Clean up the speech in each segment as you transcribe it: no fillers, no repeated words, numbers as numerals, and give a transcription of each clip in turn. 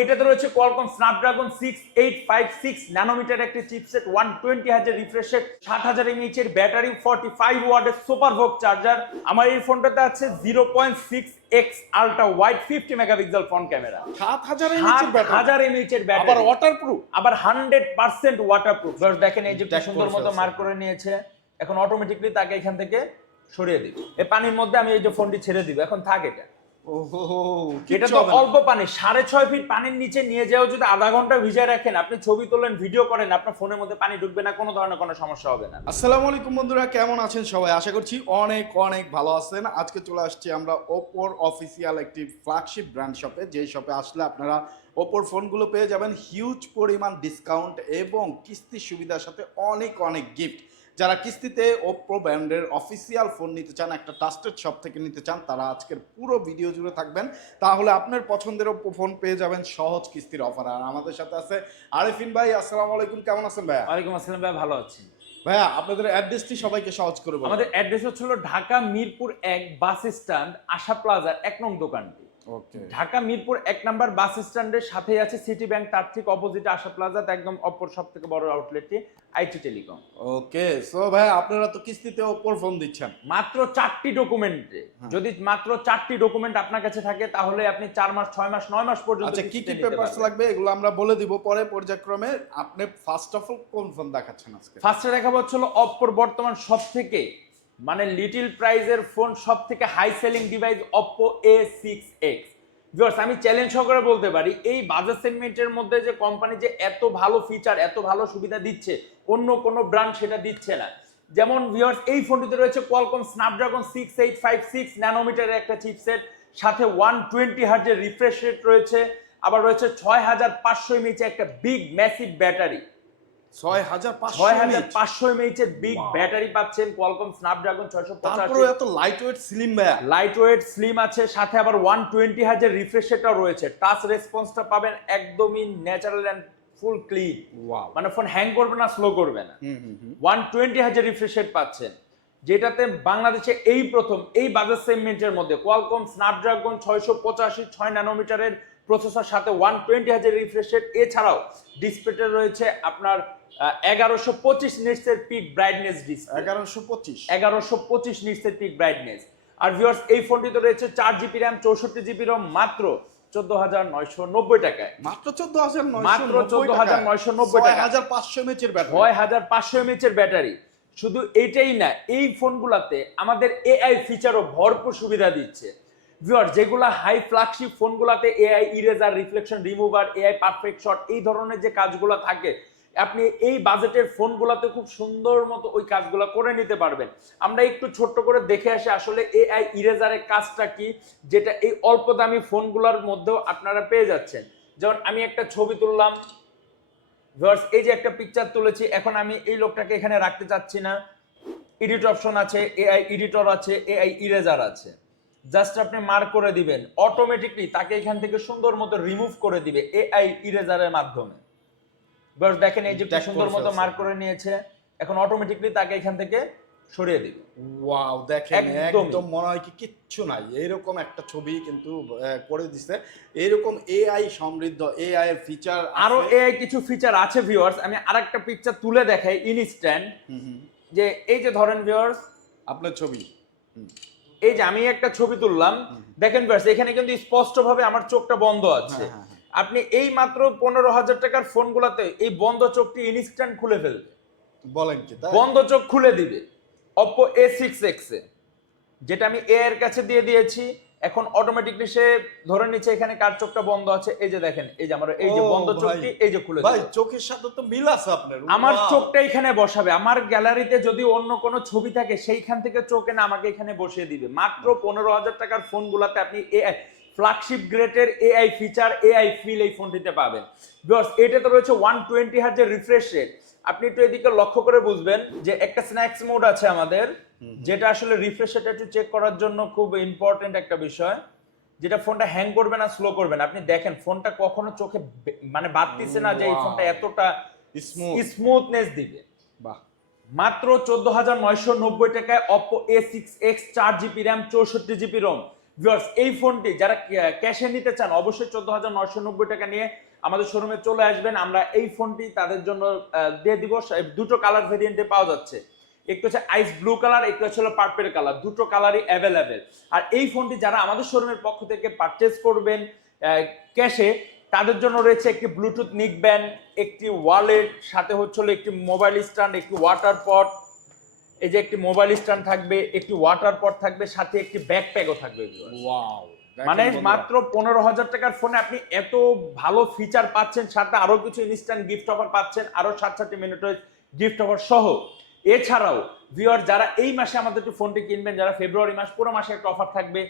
এটাতে রয়েছে Qualcomm Snapdragon 6856 nanometre একটি chipset, 120 hertz refresh rate, 7000 mAh এর ব্যাটারি, 45 ওয়াটের সুপার ভোক চার্জার। আমার এই ফোনটাতে আছে 0.6x ultra wide 50 megapixel front camera, 7000 mAh এর ব্যাটারি, আবার ওয়াটারপ্রুফ, আবার 100% ওয়াটারপ্রুফ। দেখেন এই যে কি সুন্দর মতো মার্ক করে নিয়েছে। এখন অটোমেটিকলি তাকে এখান থেকে সরিয়ে দিই। এই পানির মধ্যে আমি এই যে ফোনটি ছেড়ে দিব, এখন থাক এটা। এটা তো অল্প পানি, 6.5 ফিট পানির নিচে নিয়ে যাও, যদি আধা ঘন্টা ভিজায় রাখেন, আপনি ছবি তোলেন, ভিডিও করেন, আপনার ফোনের মধ্যে পানি ঢুকবে না, কোনো ধরনের কোনো সমস্যা হবে না। আসসালামু আলাইকুম বন্ধুরা, কেমন আছেন সবাই? আশা করছি অনেক অনেক ভালো আছেন। আজকে চলে আসছি আমরা ওপোর অফিসিয়াল একটি ফ্ল্যাগশিপ ব্র্যান্ড শপে, যেই শপে আসলে আপনারা ওপোর ফোনগুলো পেয়ে যাবেন হিউজ পরিমাণ ডিসকাউন্ট এবং কিস্তির সুবিধার সাথে অনেক অনেক গিফট। যারা কিস্তিতে ওপো ব্র্যান্ডের অফিসিয়াল ফোন নিতে চান, একটা ট্রাস্টেড শপ থেকে নিতে চান, তারা আজকের পুরো ভিডিও জুড়ে থাকবেন, তাহলে আপনার পছন্দের ওপো ফোন পেয়ে যাবেন সহজ কিস্তির অফার। আর আমাদের সাথে আছে আরিফিন ভাই। আসসালামু আলাইকুম, কেমন আছেন ভাইয়া? ওয়ালাইকুম আসসালাম ভাই, ভালো আছি ভাইয়া। আপনাদের অ্যাড্রেসটি সবাইকে সহজ করে বলুন। আমাদের অ্যাড্রেস হচ্ছিল ঢাকা মিরপুর 1 বাস স্ট্যান্ড, আশা প্লাজার 1 নং দোকানটি। ওকে। ঢাকা মিরপুর 1 নাম্বার বাস স্ট্যান্ডের সাথেই আছে সিটি ব্যাংক, তার ঠিক অপোজিটে আশা প্লাজাতে একদম অপর সবথেকে বড় আউটলেটটি আইটি টেলিকম। ওকে, সো ভাই আপনারা তো কিস্তিতে ওপোর ফোন দিচ্ছেন মাত্র 4টি ডকুমেন্টে। যদি মাত্র 4টি ডকুমেন্ট আপনার কাছে থাকে, তাহলে আপনি 4 মাস, 6 মাস, 9 মাস পর্যন্ত। আচ্ছা, কি কি পেপারস লাগবে এগুলো আমরা বলে দিব পরে পর্যায়ক্রমে। আপনি ফার্স্ট অফ অল কোন ফোন দেখাচ্ছেন আজকে? ফার্স্টে দেখাবো হচ্ছে অপ্পোর বর্তমান সবথেকে মানে লিটল প্রাইজের ফোন, সবথেকে high selling device Oppo A6X। Viewers, আমি চ্যালেঞ্জ সহকারে বলতে পারি, এই বাজার সেগমেন্টের মধ্যে যে কোম্পানি যে এত ভালো ফিচার, এত ভালো সুবিধা দিচ্ছে, অন্য কোনো ব্র্যান্ড সেটা দিচ্ছে না। যেমন ভিউয়ার্স, এই ফোনটিতে রয়েছে কোয়ালকম স্ন্যাপড্রাগন 6856 ন্যানোমিটারের একটা চিপসেট, সাথে 120 হার্জের রিফ্রেশ রেট রয়েছে, আবার রয়েছে 6500 এমএএইচ একটা বিগ ম্যাসিভ ব্যাটারি। 6500 এমএএইচ এর বিগ ব্যাটারি পাচ্ছেন কোয়ালকম স্ন্যাপড্রাগন 685। তারপরে এত লাইট ওয়েট স্লিম ভাইয়া। লাইট ওয়েট স্লিম আছে, সাথে আবার 120 হার্জের রিফ্রেশ রেটও রয়েছে। টাচ রেসপন্সটা পাবেন একদমই ন্যাচারাল এন্ড ফুল ক্লিন। মানে ফোন হ্যাং করবে না, স্লো করবে না। 120 হার্জের রিফ্রেশ রেট পাচ্ছেন, যেটাতে বাংলাদেশে এই প্রথম এই বাজার সেগমেন্টের মধ্যে কোয়ালকম স্ন্যাপড্রাগন 685 6 ন্যানোমিটারের প্রসেসর, সাথে 120 হার্জের রিফ্রেশ রেট। এছাড়াও ডিসপ্লেতে রয়েছে আপনার 1125 নিটসের পিক ব্রাইটনেস ডিসপ্লে। 1125 নিটসের পিক ব্রাইটনেস। আর ভিউয়ার্স, এই ফোনটিতে রয়েছে 4GB RAM 64GB ROM মাত্র 14990 টাকায়। মাত্র 14990 মাত্র 14990 টাকা। 6500 এমএএইচ এর ব্যাটারি। 6500 এমএএইচ এর ব্যাটারি। শুধু এটাই না, এই ফোনগুলোতে আমাদের এআই ফিচারও ভরপুর সুবিধা দিচ্ছে। ভিউয়ার, যেগুলো হাই ফ্ল্যাগশিপ ফোনগুলোতে AI eraser, reflection remover, AI perfect shot, এই ধরনের যে কাজগুলো থাকে, আপনি এই বাজেটের ফোনগুলোতে খুব সুন্দর মতো ওই কাজগুলো করে নিতে পারবেন। আমরা একটু ছোট্ট করে দেখে আসি আসলে এআই ইরেজারের কাজটা কি, যেটা এই অল্প দামি ফোনগুলোর মধ্যেও আপনারা পেয়ে যাচ্ছেন। যেমন আমি একটা ছবি তুললাম, ভিউয়ার্স, এই যে একটা পিকচার তুলেছি, এখন আমি এই লোকটাকে এখানে রাখতে চাচ্ছি না। এডিট অপশন আছে, এআই এডিটর আছে, এআই ইরেজার আছে। জাস্ট আপনি মার্ক করে দিবেন, অটোমেটিকলি তাকে এখান থেকে সুন্দর মতো রিমুভ করে দিবে এআই ইরেজারের মাধ্যমে। বাস দেখেন এই যে কি সুন্দর মতো মার্ক করে নিয়েছে, এখন অটোমেটিকলি তাকে এখান থেকে সরিয়ে দিবে। ওয়াও, দেখেন একদম মনে হয় কি কিচ্ছু নাই, এইরকম একটা ছবি কিন্তু করে দিছে। এইরকম এআই সমৃদ্ধ এআই এর ফিচার, আরো এআই কিছু ফিচার আছে ভিউয়ার্স। আমি আরেকটা পিকচার তুলে দেখাই ইনস্ট্যান্ট। যে এই যে ধরেন ভিউয়ার্স, আপনার ছবি, এই যে আমি একটা ছবি তুললাম, দেখেন ভিউয়ার্স, এখানে কিন্তু স্পষ্টভাবে আমার চোখটা বন্ধ আছে। আপনি এই মাত্র 15,000 টাকার ফোনগুলোতে এই বন্ধ চোখটি ইনস্ট্যান্ট খুলে ফেলবে। বলেন কি তাই? বন্ধ চোখ খুলে দিবে Oppo A6X এ, যেটা আমি এ এর কাছে দিয়ে দিয়েছি। এখন অটোমেটিকলি সে ধরে নিচ্ছে এখানে কার চোখটা বন্ধ আছে। এই যে দেখেন, এই যে আমার এই যে বন্ধ চোখটি এই যে খুলে দিবে। ভাই চোখের সাথে তো মিল আছে আপনার। আমার চোখটা এখানে বসাবে। আমার গ্যালারিতে যদি অন্য কোনো ছবি থাকে, সেইখান থেকে চোখ এনে আমাকে এখানে বসিয়ে দিবে। মাত্র 15,000 টাকার ফোনগুলোতে আপনি এআই ফ্ল্যাগশিপ গ্রেডের এআই ফিচার, এআই ফিল এই ফোনটিতে পাবেন। ভিউয়ার্স, এটাতে রয়েছে 120 হার্জের রিফ্রেশ রেট। আপনি একটু এদিকে লক্ষ্য করে বুঝবেন যে একটা স্ন্যাক্স মোড আছে আমাদের, যেটা আসলে রিফ্রেশ রেট একটু চেক করার জন্য খুব ইম্পর্টেন্ট একটা বিষয়, যেটা ফোনটা হ্যাং করবে না, স্লো করবে না। আপনি দেখেন ফোনটা কখনো চোখে মানে বাদতিছে না যে এই ফোনটা এতটা স্মুথনেস দিবে। বাহ, মাত্র 14,990 টাকায় Oppo A6X 4GB RAM 64GB ROM। Viewers এই ফোনটি যারা ক্যাশে নিতে চান অবশ্যই 14,990 টাকা নিয়ে আমাদের শোরুমে চলে আসবেন। আমরা এই ফোনটি তাদের জন্য দিয়ে দিব। দুটো কালার ভেরিয়েন্টে পাওয়া যাচ্ছে, একটু হচ্ছে আইস ব্লু কালার, একটু হচ্ছে পার্পল কালার, দুটো কালারই অ্যাভেলেবেল। আর এই ফোনটি যারা আমাদের শোরুমের পক্ষ থেকে পারচেজ করবেন ক্যাশে, তাদের জন্য রয়েছে একটি ব্লুটুথ নিক ব্যান্ড, একটি ওয়ালেট, সাথে হচ্ছে একটি মোবাইল স্ট্যান্ড, একটি ওয়াটার পট, এই যে একটি মোবাইল স্ট্যান্ড থাকবে, একটি ওয়াটার পট থাকবে, সাথে একটি ব্যাকপ্যাকও থাকবে। ওয়াও, মানে মাত্র 15,000 টাকার ফোনে আপনি এত ভালো ফিচার পাচ্ছেন, সাথে আরো কিছু ইনস্ট্যান্ট গিফট অফার পাচ্ছেন, আরো 60 মিনিটের গিফট অফার সহ। এছাড়াও ভিউয়ার যারা এই মাসে আমাদের ফোনটি কিনবেন, যারা ফেব্রুয়ারি মাস পুরো মাসে একটা অফার থাকবে,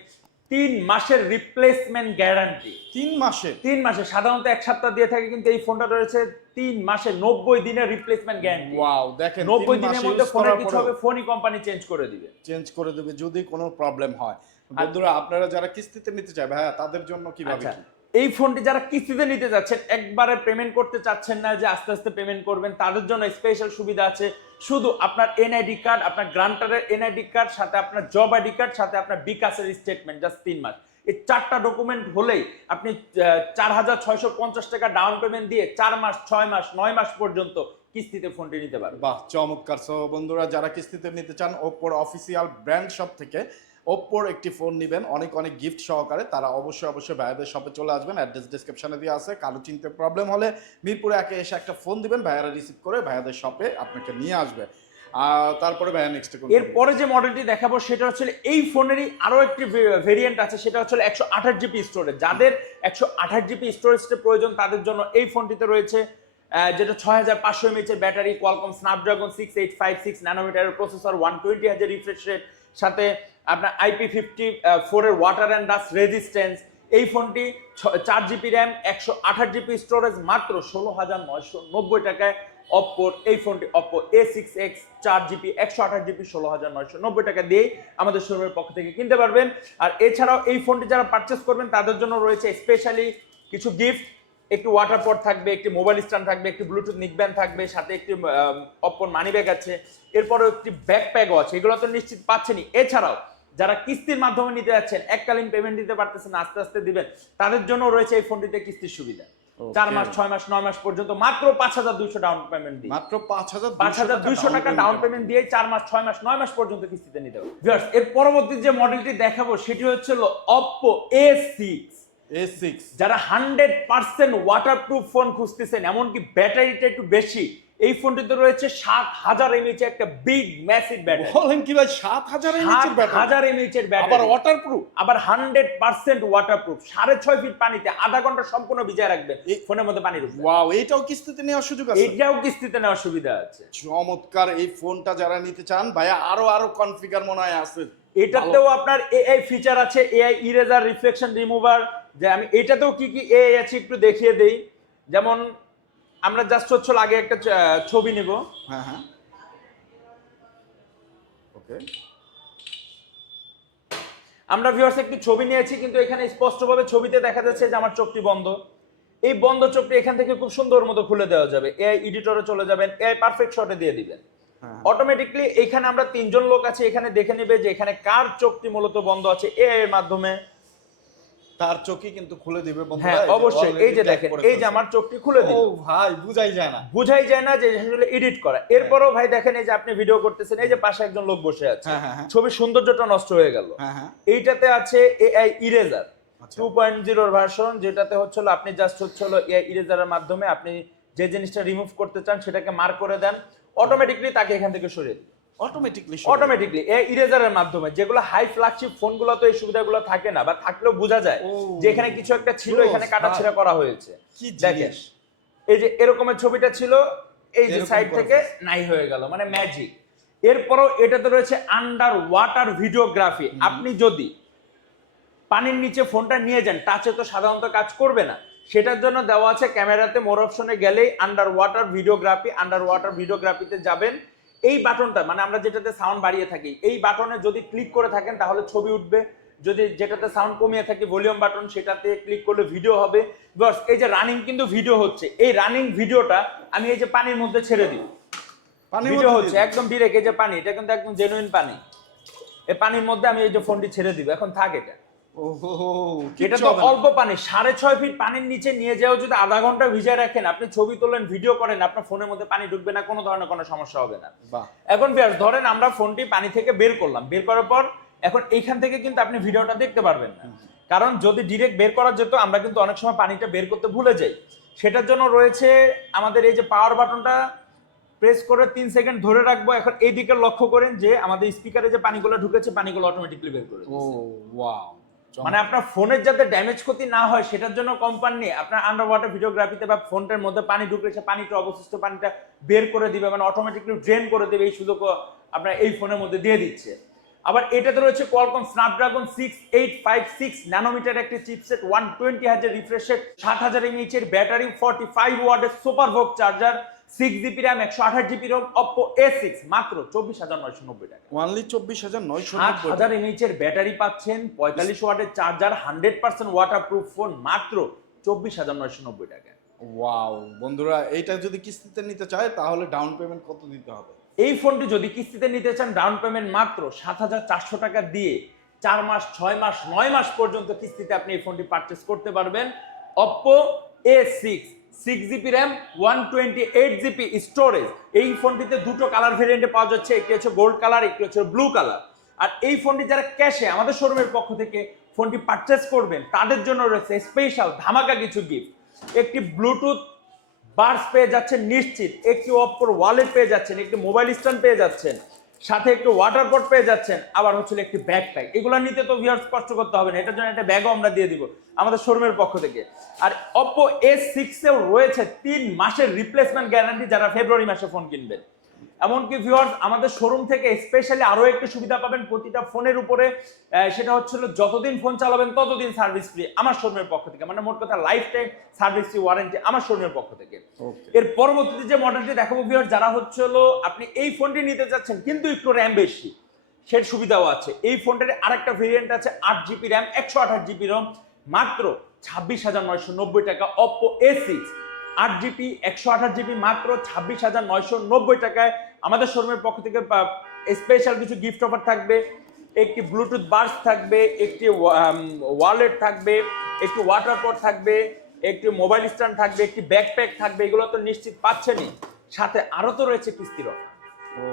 3 মাসের রিপ্লেসমেন্ট গ্যারান্টি। 3 মাসে সাধারণত 1 সপ্তাহ দিয়ে থাকে, কিন্তু এই ফোনটা রয়েছে 3 মাসে 90 দিনের রিপ্লেসমেন্ট গ্যারান্টি। ওয়াও, দেখেন 90 দিনের মধ্যে ফোনের কিছু হবে, ফোনই কোম্পানি চেঞ্জ করে দিবে যদি কোনো প্রবলেম হয়। বন্ধুরা আপনারা যারা কিস্তিতে নিতে চায় ভাইয়া, তাদের জন্য কিভাবে কি? এই ফোনটি যারা কিস্তিতে নিতে যাচ্ছেন, একবারে পেমেন্ট করতে চাচ্ছেন না যে আস্তে আস্তে পেমেন্ট করবেন, তাদের জন্য স্পেশাল সুবিধা আছে। শুধু আপনার এনআইডি কার্ড, আপনার গ্রান্টারের এনআইডি কার্ড, সাথে আপনার জব আইডি কার্ড, সাথে আপনার বিকাশের স্টেটমেন্ট, জাস্ট 3 মাস, এই 4টা ডকুমেন্ট হলেই আপনি 4,650 টাকা ডাউন পেমেন্ট দিয়ে 4 মাস, 6 মাস, 9 মাস পর্যন্ত কিস্তিতে ফোনটি নিতে পারবেন। বাহ, চমৎকার। সো বন্ধুরা যারা কিস্তিতে নিতে চান, ওপ্পোর অফিসিয়াল ব্র্যান্ড শপ থেকে ওপ্পোর একটি ফোন নেবেন অনেক অনেক গিফট সহকারে, তারা অবশ্যই ভাইয়াদের শপে চলে আসবেন। অ্যাড্রেস ডেসক্রিপশনে দেওয়া আছে। কারো চিনতে প্রবলেম হলে মিরপুরে এসে একটা ফোন দিবেন, ভাইয়ারা রিসিভ করে ভাইয়াদের শপে আপনাকে নিয়ে আসবে। তারপরে ভাইয়া নেক্সট এরপরে যে মডেলটি দেখাবো সেটা হচ্ছে এই ফোনেরই আরো একটি ভেরিয়েন্ট আছে, সেটা হচ্ছে 128 জিবি স্টোরেজ। যাদের 128 জিবি স্টোরেজের প্রয়োজন তাদের জন্য এই ফোনটিতে রয়েছে যেটা 6500 mAh এর ব্যাটারি, কোয়ালকম স্ন্যাপড্রাগন 6856 ন্যানোমিটারের প্রসেসর, 120 Hz রিফ্রেশ রেট, সাথে আপনার IP54 এর ওয়াটার অ্যান্ড ডাস্ট রেজিস্ট্যান্স। এই ফোনটি 4 জিবি র্যাম, 128 জিবি স্টোরেজ, মাত্র 16,990 টাকায় অপ্পোর এই ফোনটি, অপ্পো A6X 4 জিবি 128 জিবি 16,990 টাকা দিয়ে আমাদের শোরুমের পক্ষ থেকে কিনতে পারবেন। আর এছাড়াও এই ফোনটি যারা পারচেস করবেন তাদের জন্য রয়েছে স্পেশালি কিছু গিফট, একটি ওয়াটার পট থাকবে, একটি মোবাইল স্ট্যান্ড থাকবে, একটি ব্লুটুথ নিকব্যান্ড থাকবে, সাথে একটি অপ্পোর মানি ব্যাগ আছে, এরপরও একটি ব্যাকপ্যাকও আছে। এগুলো তো নিশ্চিত পাচ্ছেনই। এছাড়াও যারা কিস্তির মাধ্যমে নিতে যাচ্ছেন, এককালীন পেমেন্ট দিতে পারতেছেন, আস্তে আস্তে দিবেন, তাদের জন্য রয়েছে এই ফোনটিতে কিস্তির সুবিধা। 4 মাস, 6 মাস, 9 মাস পর্যন্ত মাত্র 5,200 ডাউন পেমেন্ট দিয়ে, মাত্র 5,200 টাকা ডাউন পেমেন্ট দিয়ে 4 মাস, 6 মাস, 9 মাস পর্যন্ত কিস্তিতে নিতে হবে। ভিউয়ার্স এর পরবর্তী যে মডেলটি দেখাবো সেটি হচ্ছে অপ্পো A6। যারা 100% ওয়াটারপ্রুফ ফোন খুঁজতেছেন, এমনকি ব্যাটারিটা একটু বেশি, এই ফোনটিতে রয়েছে 7000 mAh একটা বিগ ম্যাসিভ ব্যাটারি। বলেন কি ভাই, 7000 mAh এর ব্যাটারি? 7000 mAh এর ব্যাটারি, আবার ওয়াটারপ্রুফ, আবার 100% ওয়াটারপ্রুফ, 6.5 ফিট পানিতে আধা ঘন্টা সম্পূর্ণ ভিজায় রাখবে ফোনের মধ্যে পানির উপরে। ওয়াও, এটাও কিস্তিতে নেওয়ার সুযোগ আছে? এটাও কিস্তিতে নেওয়ার সুবিধা আছে। চমৎকার। এই ফোনটা যারা নিতে চান ভাইয়া, আরো কনফিগার মনে হয় আছে। এটাতেও আপনার এআই ফিচার আছে, এআই ইরেজার, রিফ্লেকশন রিমুভার। যে আমি এটাতেও কি কি এআই আছে একটু দেখিয়ে দেই। যেমন আমরা জাস্ট হচ্ছে আগে একটা ছবি নিব। হ্যাঁ, ওকে। আমরা ভিউয়ার্স একটি ছবি নিয়েছি, কিন্তু এখানে স্পষ্টভাবে ছবিতে দেখা যাচ্ছে যে আমার চোখটি বন্ধ। এই বন্ধ চোখটি এখান থেকে খুব সুন্দর মতো খুলে দেওয়া যাবে। এআই এডিটরে চলে যাবেন, এআই পারফেক্ট শটে দিয়ে দিবেন। অটোমেটিকলি এখানে আমরা 3 জন লোক আছে, এখানে দেখে নেবে যে এখানে কার চোখটি মূলত বন্ধ আছে। এআই এর মাধ্যমে তার চোখই কিন্তু খুলে দিবে বন্ধুরা। হ্যাঁ অবশ্যই, এই যে দেখেন, এই যে আমার চোখটি খুলে দিল। ও ভাই, বুঝাই যায় না যে আসলে এডিট করা। এরপরও ভাই দেখেন, এই যে আপনি ভিডিও করতেছেন, এই যে পাশে একজন লোক বসে আছে, ছবির সৌন্দর্যটা নষ্ট হয়ে গেল। এইটাতে আছে এআই ইরেজার 2.0 এর ভার্সন, যেটাতে হচ্ছে আপনি জাস্ট হচ্ছে এআই ইরেজারের মাধ্যমে আপনি যে জিনিসটা রিমুভ করতে চান সেটাকে মার্ক করে দেন, অটোমেটিকলি তাকে এখান থেকে সরিয়ে দিন। অটোমেটিকলি এই ইরেজারের মাধ্যমে, যেগুলো হাই ফ্ল্যাগশিপ ফোনগুলো তো এই সুবিধাগুলো থাকে না, বা থাকলেও বোঝা যায় যে এখানে কিছু একটা ছিল, এখানে কাটাছেড়া করা হয়েছে। দেখেন এই যে এরকমের ছবিটা ছিল, এই যে সাইড থেকে নাই হয়ে গেল, মানে ম্যাজিক। এরপরও এটাতে রয়েছে আন্ডার ওয়াটার ভিডিওগ্রাফি। আপনি যদি পানির নিচে ফোনটা নিয়ে যান, টাচে তো সাধারণত কাজ করবে না, সেটার জন্য দেওয়া আছে ক্যামেরাতে মোর অপশনে গেলেই under water videography. Under water ভিডিওগ্রাফিতে যাবেন, এই বাটনটা মানে আমরা যেটাতে সাউন্ড বাড়িয়ে থাকি, এই বাটনে যদি ক্লিক করে থাকেন তাহলে ছবি উঠবে। যদি যেটাতে সাউন্ড কমিয়ে থাকি, ভলিউম বাটন, সেটাতে ক্লিক করলে ভিডিও হবে। বাস, এই যে রানিং কিন্তু ভিডিও হচ্ছে, এই রানিং ভিডিওটা আমি এই যে পানির মধ্যে ছেড়ে দিব, ভিডিও হচ্ছে একদম ডিরেক্ট। এই যে পানি, এটা কিন্তু একদম জেনুইন পানি, এই পানির মধ্যে আমি এই যে ফোনটি ছেড়ে দিব, এখন থাক এটা। ওহো, এটা কিচ্ছু তো হবে না। অল্প পানি, 6.5 ফিট পানির নিচে নিয়ে যাও যদি আধা ঘন্টা ভিজায় রাখেন, আপনি ছবি তোলেন, ভিডিও করেন, আপনার ফোনের মধ্যে পানি ঢুকবে না, কোনো ধরনের কোনো সমস্যা হবে না। বাহ। এখন ভিউয়ার্স ধরেন আমরা ফোনটি পানি থেকে বের করলাম, বের করার পর এখন এইখান থেকে কিন্তু আপনি ভিডিওটা দেখতে পারবেন না, কারণ যদি ডিরেক্ট বের করা যেত আমরা কিন্তু অনেক সময় পানিটা বের করতে ভুলে যাই। সেটার জন্য রয়েছে আমাদের এই যে পাওয়ার বাটনটা, প্রেস করে 3 সেকেন্ড ধরে রাখবো। এখন এই দিকে লক্ষ্য করেন যে আমাদের স্পিকারে যে পানিগুলো ঢুকেছে, পানিগুলো অটোমেটিক্যালি বের করে ও দিচ্ছে। ওয়াও, মানে আপনার ফোনের যাতে ড্যামেজ ক্ষতি না হয় সেটার জন্য কোম্পানি আপনার আন্ডার ওয়াটার ভিডিওগ্রাফিতে বা ফোনের মধ্যে পানি ঢুকলে সে পানিটা অবশিষ্ট পানিটা বের করে দিবে, মানে অটোমেটিক্যালি ড্রেন করে দেবে, এই সুযোগও আপনার এই ফোনের মধ্যে দিয়ে দিচ্ছে। আবার এটাতে রয়েছে কোয়ালকম স্ন্যাপড্রাগন 6856 ন্যানোমিটার একটি চিপসেট, 120 হার্জের রিফ্রেশ রেট, 7000 mAh এর ব্যাটারি, 45 ওয়াটের সুপার ভোগ charger, 6GB RAM, 128 GB ROM, Oppo A6 মাত্র 24,990 টাকা। ওয়ানলি 24,990 7000 mAh এর ব্যাটারি পাচ্ছেন, 45 ওয়াটের চার্জার, 100% ওয়াটারপ্রুফ ফোন মাত্র 24,990 টাকা। ওয়াও বন্ধুরা, এইটা যদি কিস্তিতে নিতে চায় তাহলে ডাউন পেমেন্ট কত দিতে হবে? এই ফোনটি যদি কিস্তিতে নিতে চান, ডাউন পেমেন্ট মাত্র 7,400 টাকা দিয়ে 4 মাস, 6 মাস, 9 মাস পর্যন্ত কিস্তিতে আপনি এই ফোনটি পারচেজ করতে পারবেন। Oppo A6, 6GB RAM, 128GB storage. এই ফোনটিতে দুটো কালার ভেরিয়েন্টে পাওয়া যাচ্ছে, একটি হচ্ছে গোল্ড কালার, একটি হচ্ছে ব্লু কালার। আর এই ফোনটি যারা ক্যাশে আমাদের শোরুমের পক্ষ থেকে ফোনটি পারচেজ করবেন তাদের জন্য রয়েছে স্পেশাল ধামাকা কিছু গিফট। একটি ব্লুটুথ বার্স পেয়ে যাচ্ছেন নিশ্চিত, একটি অপ্পোর ওয়ালেট পেয়ে যাচ্ছেন, একটি মোবাইল স্ট্যান্ড পেয়ে যাচ্ছেন, সাথে একটু ওয়াটার পট পেয়ে যাচ্ছেন, আবার হচ্ছে একটি ব্যাকপ্যাক। এগুলো নিতে তো ভিউয়ার্স কষ্ট করতে হবে না, এটার জন্য একটা ব্যাগও আমরা দিয়ে দিব আমাদের শোরুমের পক্ষ থেকে। আর Oppo A6 এও রয়েছে 3 মাসের রিপ্লেসমেন্ট গ্যারান্টি যারা ফেব্রুয়ারি মাসে ফোন কিনবেন। এমনকি ভিউয়ার্স আমাদের শোরুম থেকে স্পেশালি আরো একটু সুবিধা পাবেন প্রতিটা ফোনের উপরে, সেটা হচ্ছিল যতদিন ফোন চালাবেন ততদিন সার্ভিস ফ্রি আমার শোরুমের পক্ষ থেকে, মানে মোট কথা life time service free warranty আমার শোরুমের পক্ষ থেকে। এর পরবর্তীতে যে মডেলটি দেখাবো ভিউয়ার্স, যারা হচ্ছিল আপনি এই ফোনটি নিতে যাচ্ছেন কিন্তু একটু র্যাম বেশি, সেই সুবিধাও আছে। এই ফোনটার আরেকটা ভেরিয়েন্ট আছে 8GB RAM, 128GB ROM, মাত্র 26,990 টাকা। Oppo A6 8GB 128GB মাত্র 26,990 টাকায় আমাদের শোরুমের পক্ষ থেকে স্পেশাল কিছু গিফট অফার থাকবে। একটি ব্লুটুথ বার্স থাকবে, একটি ওয়ালেট থাকবে, একটি ওয়াটার পট থাকবে, একটি মোবাইল স্ট্যান্ড থাকবে, একটি ব্যাকপ্যাক থাকবে। এগুলো তো নিশ্চিত পাচ্ছেনই, সাথে আরো তো রয়েছে কিস্তির অফার।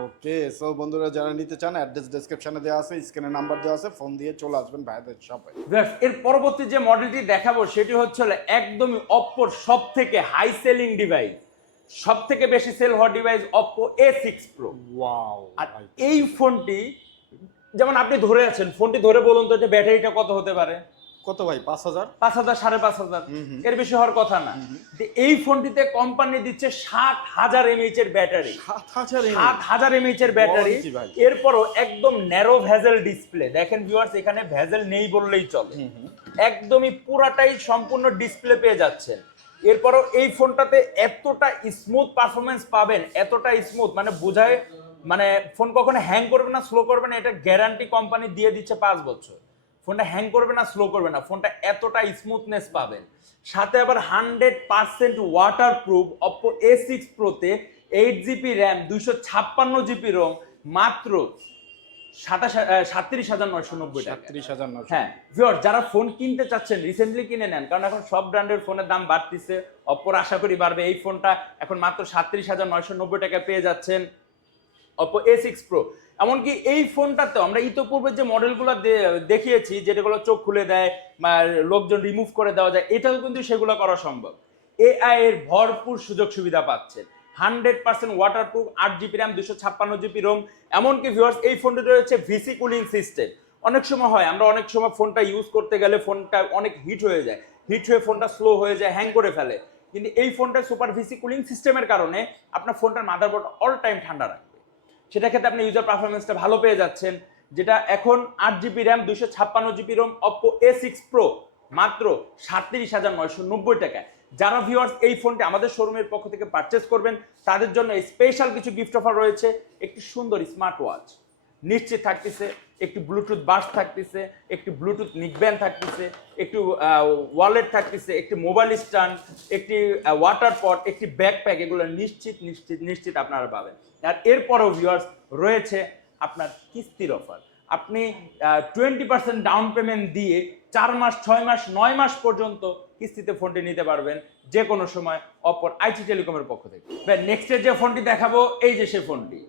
ওকে, সো বন্ধুরা যারা নিতে চান অ্যাড্রেস ডেসক্রিপশনে দেওয়া আছে, স্ক্রিনে নাম্বার দেওয়া আছে, ফোন দিয়ে চলে আসবেন ভাইদের শপে। এর পরবর্তী যে মডেলটি দেখাবো সেটি হচ্ছে একদমই অপ্পোর সব থেকে হাই সেলিং ডিভাইস, সব থেকে বেশি সেল হওয়া device Oppo A6 Pro। Wow, আর এই ফোনটি যেমন আপনি ধরে আছেন, ফোনটি ধরে বলুন তো যে ব্যাটারিটা কত হতে পারে? কত ভাই? 5,000, 5,000, 5,500, এর বেশি হওয়ার কথা না। এই ফোনটিতে কোম্পানি দিচ্ছে 7,000 mAh এর ব্যাটারি, 7,000 mAh এর ব্যাটারি। এরপরও একদম ন্যারো ভেজেল ডিসপ্লে, দেখেন ভিউয়ার্স এখানে ভেজেল নেই বললেই চলে, একদমই পুরাটাই সম্পূর্ণ ডিসপ্লে পেয়ে যাচ্ছেন। এরপরও এই ফোনটাতে এতটা স্মুথ পারফরমেন্স পাবেন, এতটা স্মুথ মানে বোঝায়, মানে ফোন কখনো হ্যাং করবে না, স্লো করবে না, এটা গ্যারান্টি কোম্পানি দিয়ে দিচ্ছে 5 বছর। ফোনটা হ্যাং করবে না, স্লো করবে না, ফোনটা এতটা স্মুথনেস পাবেন। সাথে আবার 100% ওয়াটারপ্রুফ Oppo A6 Pro তে 8GB RAM, 256GB ROM, মাত্র 37,990 টাকা। 37,990। হ্যাঁ ভিউয়ার, যারা ফোন কিনতে চাচ্ছেন রিসেন্টলি কিনে নেন, কারণ এখন সব ব্র্যান্ডের ফোনের দাম বাড়তিছে, Oppo আশা করি বাড়বে। এই ফোনটা এখন মাত্র 37,990 টাকা পেয়ে যাচ্ছেন Oppo A6 Pro। এমনকি এই ফোনটাতে আমরা ইতোপূর্বে যে মডেলগুলো দেখিয়েছি, যেগুলো চোখ খুলে দেয় বা লোকজন রিমুভ করে দেওয়া যায়, এটাও কিন্তু সেগুলো করা সম্ভব। AI এর ভরপুর সুযোগ সুবিধা পাচ্ছেন, 100% waterproof, 8GB RAM, 256GB ROM। এমনকি ভিউয়ার্স এই ফোনটিতে রয়েছে ভিসি কুলিং সিস্টেম। অনেক সময় হয় আমরা অনেক সময় ফোনটা ইউজ করতে গেলে ফোনটা অনেক হিট হয়ে যায়, হিট হয়ে ফোনটা স্লো হয়ে যায়, হ্যাং করে ফেলে, কিন্তু এই ফোনটা সুপার ভিসি কুলিং সিস্টেমের কারণে আপনার ফোনটার মাদারবোর্ড অল টাইম ঠান্ডা রাখবে। সেটা ক্ষেত্রে আপনি ইউজার পারফরমেন্সটা ভালো পেয়ে যাচ্ছেন, যেটা এখন 8GB RAM, 256GB ROM, Oppo A6 Pro মাত্র 37,990 টাকায়। যারা ভিউয়ার্স এই ফোনটি আমাদের শোরুমের পক্ষ থেকে পারচেজ করবেন তাদের জন্য স্পেশাল কিছু গিফট অফার রয়েছে। একটি সুন্দর স্মার্ট ওয়াচ নিশ্চিত থাকতেছে, একটি ব্লুটুথ বাস থাকতেছে, একটি ব্লুটুথ নিকব্যান্ড থাকতেছে, একটি ওয়ালেট থাকতেছে, একটি মোবাইল স্ট্যান্ড, একটি ওয়াটার পট, একটি ব্যাকপ্যাক। এগুলো নিশ্চিত নিশ্চিত নিশ্চিত আপনারা পাবেন। আর এরপরেও ভিউয়ার্স রয়েছে আপনার কিস্তির অফার। আপনি 20% ডাউন পেমেন্ট দিয়ে 4 মাস 6 মাস 9 মাস পর্যন্ত কিস্তিতে ফোনটি নিতে পারবেন যে কোনো সময় অপর আইটি টেলিকমের পক্ষ থেকে। নেক্সটের যে ফোনটি দেখাবো এই যে সে ফোনটি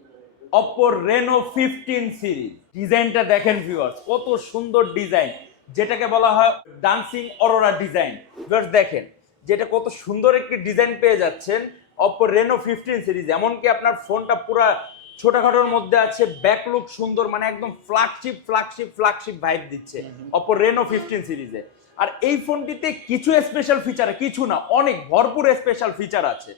Oppo Reno 15 সিরিজ। ডিজাইনটা দেখেন ভিউয়ার্স, কত সুন্দর ডিজাইন, যেটাকে বলা হয় ডান্সিং অরোরা ডিজাইন। ভিউয়ার্স দেখেন যেটা কত সুন্দর একটি ডিজাইন পেয়ে যাচ্ছেন Oppo Reno 15 সিরিজ। এমনকি আপনার ফোনটা পুরা ছোটখাটোর মধ্যে আছে, ব্যাক লুক সুন্দর, মানে একদম ফ্ল্যাগশিপ ভাইব দিচ্ছে Oppo Reno 15 সিরিজে। আর এই ফোনটিতে কিছু স্পেশাল ফিচার, কিছু না অনেক ভরপুর স্পেশাল ফিচার আছে।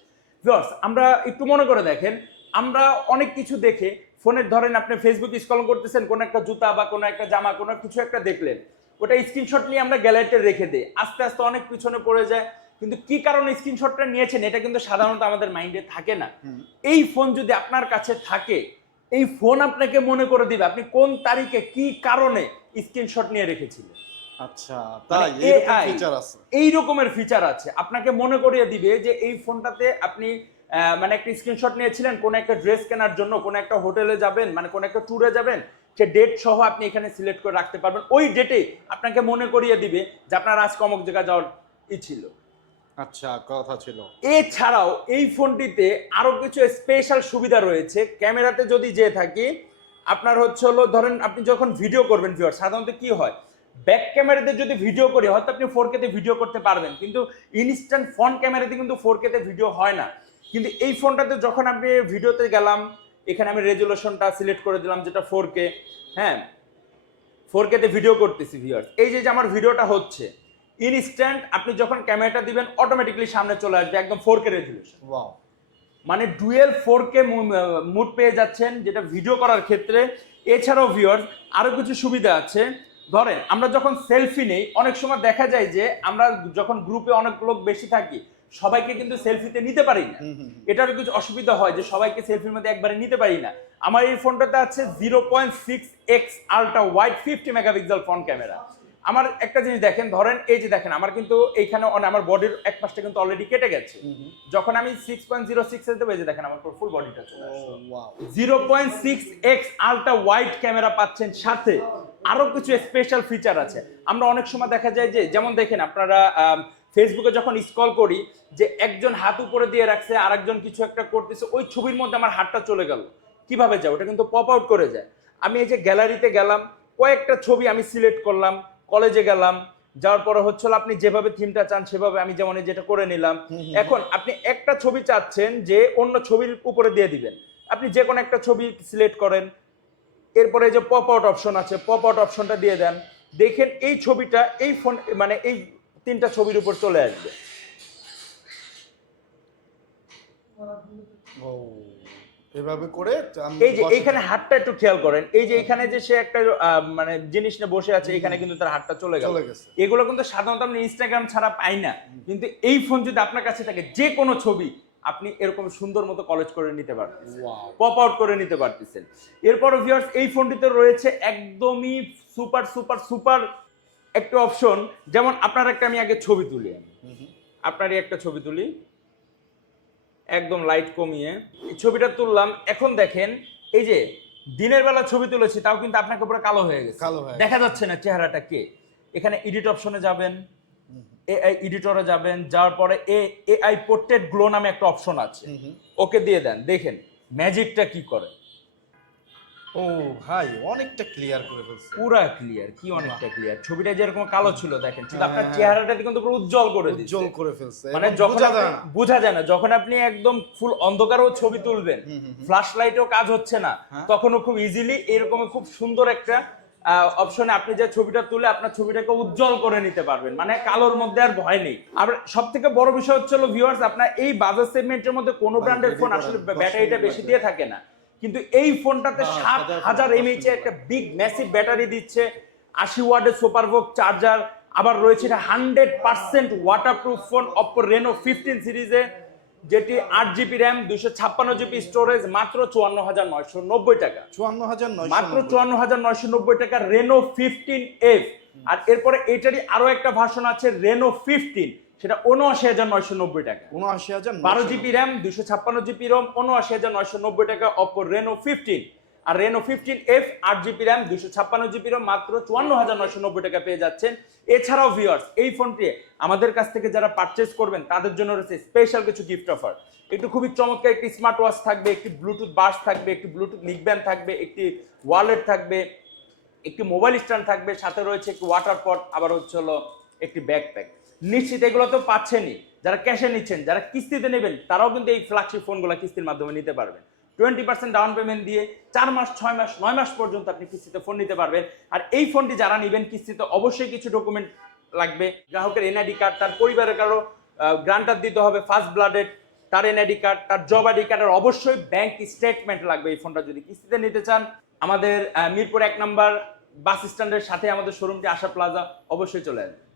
ভিউয়ার্স আমরা একটু মনে করে দেখেন, আমরা অনেক কিছু দেখে ফোনের ধরেন আপনি ফেসবুক স্ক্রল করতেছেন, কোনো একটা জুতা বা কোনো একটা জামা কোনো কিছু একটা দেখলেন, ওটা স্ক্রিনশট নিয়ে আমরা গ্যালারিতে রেখে দিই, আস্তে আস্তে অনেক পিছনে পড়ে যায়। কিন্তু কি কারণে স্ক্রিনশটটা নিয়েছেন এটা কিন্তু সাধারণত আমাদের মাইন্ডে থাকে না। এই ফোন যদি আপনার কাছে থাকে, এই ফোন আপনাকে মনে করে দিবে আপনি কোন তারিখে কি কারণে স্ক্রিনশট নিয়ে রেখেছিলেন। আচ্ছা, তাই এরকম ফিচার আছে? এই রকমের ফিচার আছে, আপনাকে মনে করিয়ে দিবে যে এই ফোনটাতে আপনি মানে একটা স্ক্রিনশট নিয়েছিলেন কোন একটা ড্রেস কেনার জন্য, কোন একটা হোটেলে যাবেন, মানে কোন একটা ট্যুরে যাবেন, সে ডেট সহ আপনি এখানে সিলেক্ট করে রাখতে পারবেন। ওই ডেটে আপনাকে মনে করিয়ে দিবে যে আপনার আজকে অমুক জায়গায় যাওয়ার ছিল। আচ্ছা, কথা ছিল। এছাড়াও এই ফোনটিতে আরো কিছু স্পেশাল সুবিধা রয়েছে। ক্যামেরাতে যদি যে থাকি, আপনার হচ্ছে হলো ধরেন আপনি যখন ভিডিও করবেন, ভিউয়ার সাধারণত কি হয়, ব্যাক ক্যামেরাতে যদি ভিডিও করি হয়তো আপনি 4K তে ভিডিও করতে পারবেন, কিন্তু ইনস্ট্যান্ট ফ্রন্ট ক্যামেরাতে কিন্তু 4K তে ভিডিও হয় না। কিন্তু এই ফোনটাতে যখন আপনি ভিডিওতে গেলাম, এখানে আমি রেজুলেশনটা সিলেক্ট করে দিলাম যেটা 4K, হ্যাঁ 4K তে ভিডিও করতেছি ভিউয়ার্স, এই যে আমার ভিডিওটা হচ্ছে ইনস্ট্যান্ট, আপনি যখন ক্যামেরাটা দিবেন অটোমেটিক্যালি সামনে চলে আসবে একদম 4K রেজুলেশন। ওয়াও, মানে ডুয়েল 4K মুড পেয়ে যাচ্ছেন যেটা ভিডিও করার ক্ষেত্রে। এছাড়াও ভিউয়ার্স আরো কিছু সুবিধা আছে। ধরেন আমরা যখন সেলফি নেই, অনেক সময় দেখা যায় যে আমরা যখন গ্রুপে অনেক লোক বেশি থাকি, সবাইকে কিন্তু সেলফিতে নিতে পারি না। এটারও কিছু অসুবিধা হয় যে সবাইকে সেলফির মধ্যে একবারে নিতে পারি না। আমার এই ফোনটাতে আছে 0.6x ultra wide 50 megapixel front camera. আমার একটা জিনিস দেখেন, ধরেন এই যে দেখেন আমার কিন্তু এইখানে আমার বডির এক পাশটা কিন্তু অলরেডি কেটে গেছে। যখন আমি 6.06 এ দেব, এই যে দেখেন আমার ফুল বডিটা চলে আসছে। 0.6x আলট্রা ওয়াইড ক্যামেরা পাচ্ছেন, সাথে আরো কিছু স্পেশাল ফিচার আছে। আমরা অনেক সময় দেখা যায় যে যেমন দেখেন আপনারা ফেসবুকে যখন স্ক্রল করি, যে একজন হাত উপরে দিয়ে রাখছে আর একজন কিছু একটা করতেছে, ওই ছবির মধ্যে আমার হাতটা চলে গেল, কিভাবে যায় ওটা কিন্তু পপ আউট করে যায়। আমি এই যে গ্যালারিতে গেলাম, কয়েকটা ছবি আমি সিলেক্ট করলাম, কলেজে গেলাম, যাওয়ার পরে হচ্ছিল আপনি যেভাবে থিমটা চান সেভাবে আমি যেমন যেটা করে নিলাম। এখন আপনি একটা ছবি চাচ্ছেন যে অন্য ছবির উপরে দিয়ে দিবেন, আপনি যে কোনো একটা ছবি সিলেক্ট করেন, এরপরে যে পপ আউট অপশন আছে, পপ আউট অপশনটা দিয়ে দেন, দেখেন এই ছবিটা এই ফোন মানে এই 3টা ছবির উপর চলে আসবে। এভাবে করে এই যে এইখানে হাতটা একটু খেয়াল করেন, এই যে এখানে যে সে একটা মানে জিনিস নিয়ে বসে আছে, এখানে কিন্তু তার হাতটা চলে গেছে। এগুলো কিন্তু সাধারণত আমরা ইনস্টাগ্রাম ছাড়া পাই না। কিন্তু এই ফোন যদি আপনার কাছে থাকে, যে কোনো ছবি আপনি এরকম সুন্দর মতো কলেজ করে নিতে পারতেছেন, পপ আউট করে নিতে পারতেছেন। এরপর ভিউয়ার্স এই ফোনটিতে রয়েছে একদমই সুপার সুপার সুপার একটা অপশন, যেমন আপনার একটা আমি আগে ছবি তুলি, আপনারই একটা ছবি তুলি, একদম লাইট কমিয়ে এই ছবিটা তুললাম। এখন দেখেন এই যে দিনের বেলা ছবি তুলেছি, তাও কিন্তু আপনাকে পুরো কালো হয়ে গেছে, দেখা যাচ্ছে না চেহারাটা কে। এখানে এডিট অপশনে যাবেন, এআই এডিটরে যাবেন, যাওয়ার পরে এআই পোর্ট্রেট গ্লো নামে একটা অপশন আছে, ওকে দিয়ে দেন, দেখেন ম্যাজিকটা কি করে। ও ভাই, অনেকটা ক্লিয়ার করে ফেলছে, পুরা ক্লিয়ার, কি অনেকটা ক্লিয়ার। ছবিটা যেরকম কালো ছিল দেখেন, কিন্তু আপনার চেহারাটা কিন্তু পুরো উজ্জ্বল করে দিচ্ছে, উজ্জ্বল করে ফেলছে, মানে যখন বোঝা যায় না, যখন আপনি একদম ফুল অন্ধকারেও ছবি তুলবেন, ফ্ল্যাশ লাইটেও কাজ হচ্ছে না, তখনও খুব ইজিলি এরকম খুব সুন্দর একটা অপশনে আপনি যে ছবিটা তুলে আপনার ছবিটাকে উজ্জ্বল করে নিতে পারবেন, মানে কালোর মধ্যে আর ভয় নেই। আর সব থেকে বড় বিষয় হচ্ছে ভিউয়ার্স, আপনার এই বাজার সেগমেন্টের মধ্যে কোনো ব্র্যান্ডের ফোন আসলে ব্যাটারিটা বেশি দিয়ে থাকে না, কিন্তু এই ফোনটাতে 7000 mAh একটা বিগ ম্যাসিভ ব্যাটারি দিচ্ছে, 80 ওয়াটের সুপারভোক চার্জার, আবার রয়েছে 100% ওয়াটারপ্রুফ ফোন Oppo Reno 15 সিরিজে, যেটি 8GB RAM 256GB স্টোরেজ, মাত্র 54,990 টাকা, 54,990 মাত্র 54,990 টাকা Reno 15F। আর এরপরে এটারই আরো একটা ভার্সন আছে Reno 15, সেটা 79,990 টাকা, 79,990, 12GB RAM 256GB ROM, 79,990 টাকা Oppo Reno 15। আর Reno 15F 8GB RAM 256GB ROM মাত্র 54,990 টাকা পেয়ে যাচ্ছেন। এছাড়াও ভিউয়ার্স এই ফোনটি আমাদের কাছ থেকে যারা পারচেজ করবেন তাদের জন্য রয়েছে স্পেশাল কিছু গিফট অফার। একটু খুবই চমৎকার একটি স্মার্ট ওয়াচ থাকবে, একটি ব্লুটুথ বাস থাকবে, একটি ব্লুটুথ নিকব্যান্ড থাকবে, একটি ওয়ালেট থাকবে, একটি মোবাইল স্ট্যান্ড থাকবে, সাথে রয়েছে একটি ওয়াটার পট, আবার হচ্ছে হলো একটি ব্যাকপ্যাক। নিশ্চিত এগুলো তো পাচ্ছেনই, যারা ক্যাশে নিচ্ছেন, যারা কিস্তিতে নেবেন তারাও কিন্তু এই ফ্ল্যাগশিপ ফোনগুলো কিস্তির মাধ্যমে নিতে পারবেন। 20% ডাউন পেমেন্ট দিয়ে 4 মাস 6 মাস 9 মাস পর্যন্ত আপনি কিস্তিতে ফোন নিতে পারবেন। আর এই ফোনটি যারা নেবেন কিস্তিতে অবশ্যই কিছু ডকুমেন্ট লাগবে, গ্রাহকের এনআইডি কার্ড, তার পরিবারের কারো গ্রান্টার দিতে হবে, ফার্স্ট ব্লাডেড, তার এনআইডি কার্ড, তার জব আইডি কার্ড, আর অবশ্যই ব্যাংক স্টেটমেন্ট লাগবে এই ফোনটা যদি কিস্তিতে নিতে চান। আমাদের মিরপুর 1 নম্বর বাস স্ট্যান্ডের সাথে আমাদের শোরুমটি আশা প্লাজা, অবশ্যই চলে আসবেন।